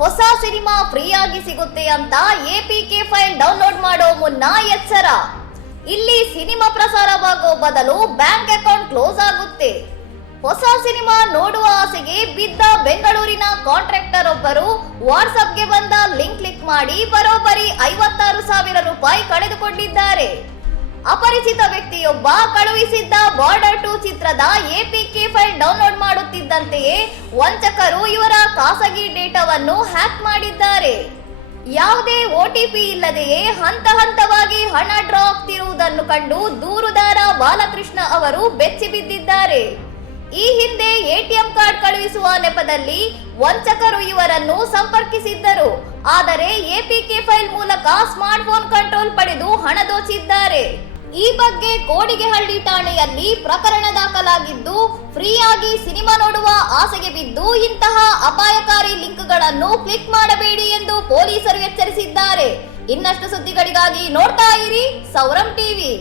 ಹೊಸ ಸಿನಿಮಾ ಫ್ರೀಯಾಗಿ ಸಿಗುತ್ತೆ ಅಂತ ಎಪಿಕೆ ಫೈಲ್ ಡೌನ್ಲೋಡ್ ಮಾಡೋ ಮುನ್ನ ಎಚ್ಚರ. ಇಲ್ಲಿ ಸಿನಿಮಾ ಪ್ರಸಾರವಾಗೋ ಬದಲು ಬ್ಯಾಂಕ್ ಅಕೌಂಟ್ ಕ್ಲೋಸ್ ಆಗುತ್ತೆ. ಹೊಸ ಸಿನಿಮಾ ನೋಡುವ ಆಸೆಗೆ ಬಿದ್ದ ಬೆಂಗಳೂರಿನ ಕಾಂಟ್ರಾಕ್ಟರ್ ಒಬ್ಬರು ವಾಟ್ಸ್ಆಪ್ಗೆ ಬಂದ ಲಿಂಕ್ ಕ್ಲಿಕ್ ಮಾಡಿ ಬರೋಬ್ಬರಿ 56,000 ರೂಪಾಯಿ ಕಳೆದುಕೊಂಡಿದ್ದಾರೆ. ಅಪರಿಚಿತ ವ್ಯಕ್ತಿಯೊಬ್ಬ ಕಳುಹಿಸಿದ್ದ ಬಾರ್ಡರ್ 2 ಚಿತ್ರದ ಎಪಿಕೆ ಫೈಲ್ ಡೌನ್ಲೋಡ್ ಮಾಡುತ್ತಿದ್ದಂತೆಯೇ ವಂಚಕರು ಇವರ ಖಾಸಗಿ ಡೇಟಾವನ್ನು ಹ್ಯಾಕ್ ಮಾಡಿದ್ದಾರೆ. ಯಾವುದೇ ಒಟಿಪಿ ಇಲ್ಲದೆಯೇ ಹಂತ ಹಂತವಾಗಿ ಹಣ ಡ್ರಾ ಆಗ್ತಿರುವುದನ್ನು ಕಂಡು ದೂರುದಾರ ಬಾಲಕೃಷ್ಣ ಅವರು ಬೆಚ್ಚಿ ಬಿದ್ದಿದ್ದಾರೆ. ಈ ಹಿಂದೆ ಎಟಿಎಂ ಕಾರ್ಡ್ ಕಳುಹಿಸುವ ನೆಪದಲ್ಲಿ ವಂಚಕರು ಇವರನ್ನು ಸಂಪರ್ಕಿಸಿದ್ದರು. ಆದರೆ ಎಪಿಕೆ ಫೈಲ್ ಮೂಲಕ ಸ್ಮಾರ್ಟ್ಫೋನ್ ಕಂಟ್ರೋಲ್ ಪಡೆದು ಹಣ ದೋಚಿದ್ದಾರೆ. ಈ ಬಗ್ಗೆ ಕೋಡಿಗೆಹಳ್ಳಿ ಠಾಣೆಯಲ್ಲಿ ಪ್ರಕರಣ ದಾಖಲಾಗಿದ್ದು, ಫ್ರೀಯಾಗಿ ಸಿನಿಮಾ ನೋಡುವ ಆಸೆಗೆ ಬಿದ್ದು ಇಂತಹ ಅಪಾಯಕಾರಿ ಲಿಂಕ್ಗಳನ್ನು ಕ್ಲಿಕ್ ಮಾಡಬೇಡಿ ಎಂದು ಪೊಲೀಸರು ಎಚ್ಚರಿಸಿದ್ದಾರೆ. ಇನ್ನಷ್ಟು ಸುದ್ದಿಗಳಿಗಾಗಿ ನೋಡ್ತಾ ಇರಿ ಸೌರಂ ಟಿವಿ.